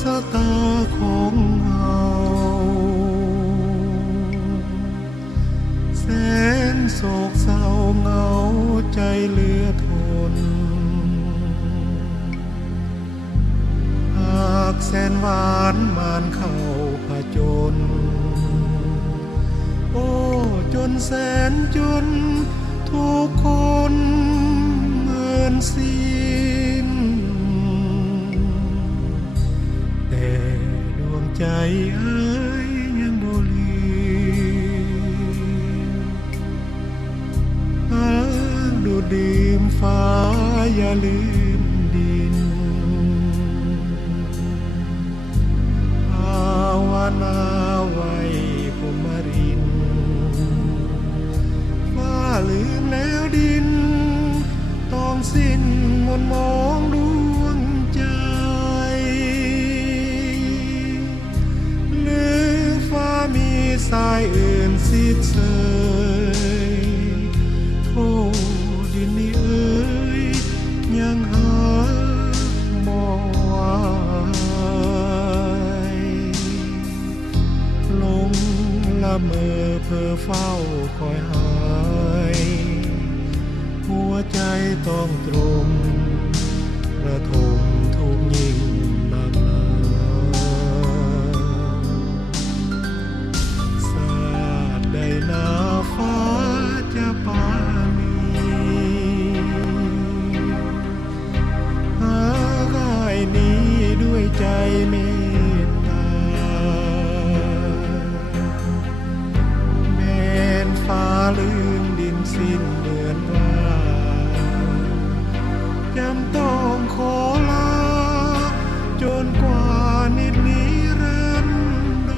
สตาของเฮาแสนโศกเศร้าเหงาใจเหลือทนหากแสนหวานมานเข้าผจญโอ้จนแสนจนทุกคนเหมือนสิ้นแต่ดวงใจเอ้ยยังบ่ลืมดูดื่มฟ้าอย่าลืมดินภาวนาไว้ผมมารินฟ้าลืมแล้วดินต้องสิ้นมนมองดวงใจหรือฟ้ามีสายอื่นสิทธิ์เสยโทษดินนี้เอ้ยยังหาบ่ไหวลงละเมอเพ้อเฝ้าคอยหายหัวใจต้องตรมระทมทุกยิ่งหนักหนาสาดใดหน้าฟ้าจะปาณีหากายนี้ด้วยใจเมตตาแม้นฟ้าลืมดินสิ้นเหมือนว่าจำต้องขอลาจนกว่านิดนิรันด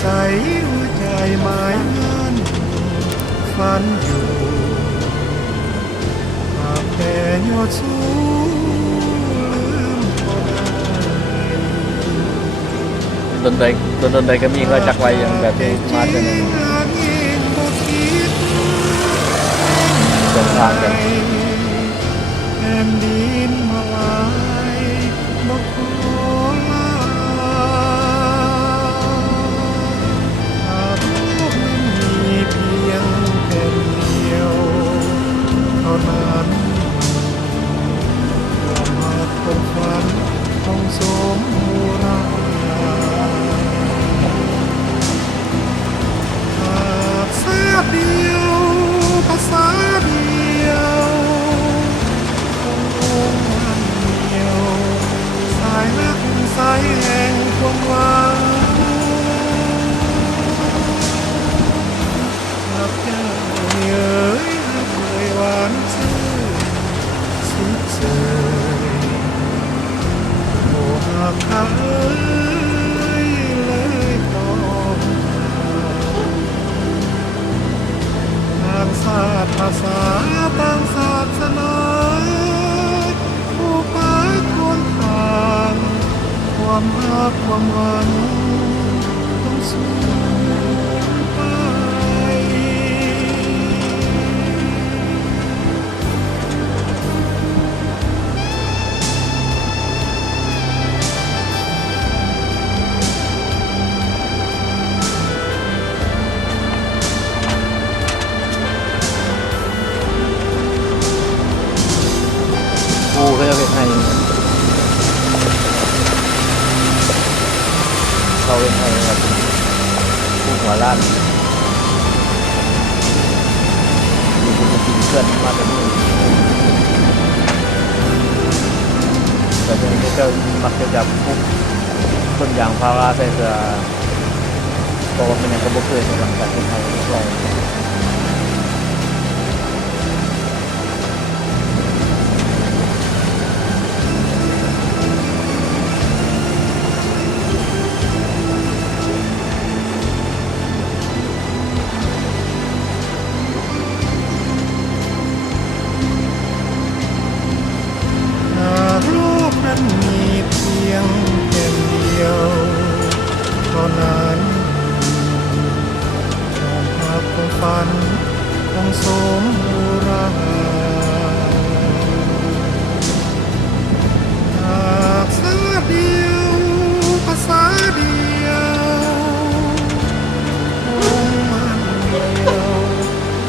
ใสหัวใจหมายมั่นฝันอยู่หากแต่ยอดสูงลืมบ่ได้โดนใดก็มีก็จักไว้อย่างแบบนี้มาจนเดินทางกัน แผ่นดินมาลายบ่ขอลาหากโลกนั้นมีเพียงแผ่นเดียวเท่านั้นความหักความฝันของสมมูราหากแค่เดียวภาษาเดียวสายรักสายแห่งความหวังรับเจ้าเย้ยรักเลยหวานซื่อสิเสยโอ้หากเขาเลยต้องต่างศาสตร์ภาษาต่างศาสนาผู้ไปคนทางความรักความหวังต้องสูญไปกูก็จะเป็นให้เขาเป็นให้แบบผู้หัวล้านอยู่บนกินเพื่อนมาแต่นี่แต่เดี๋ยวนี้ก็มักจะจับพวกต้นยางพาราใส่เสื้อเพราะว่ามันยังก็บ่เคยในหลังจากที่ไทยลองมีเพียงแผ่นเดียวเท่านั้นความภาพความฝันของสมบูราหากสาเดียวภาษาเดียวองค์มันเดียว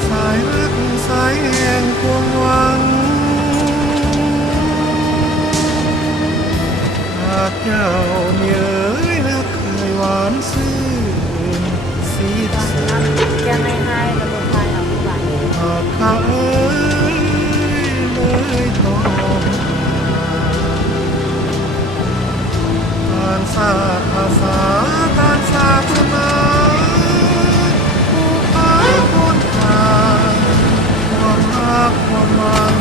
สายรักสายแห่งความหวังเจ้าเย้ยนักเคยหวานซื่นสีดาจะไม่ให้ระบบไฟเอาผู้บ้านหากเขาเลยต้องการศาสตร์ภาษาการศาสนาผู้พาคนทางความรักความหวัง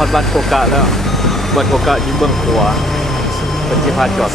ฮอดบ้านโคกะแล้วบ้านโคกะอยู่เบื้องขวาเป็นที่พาจอด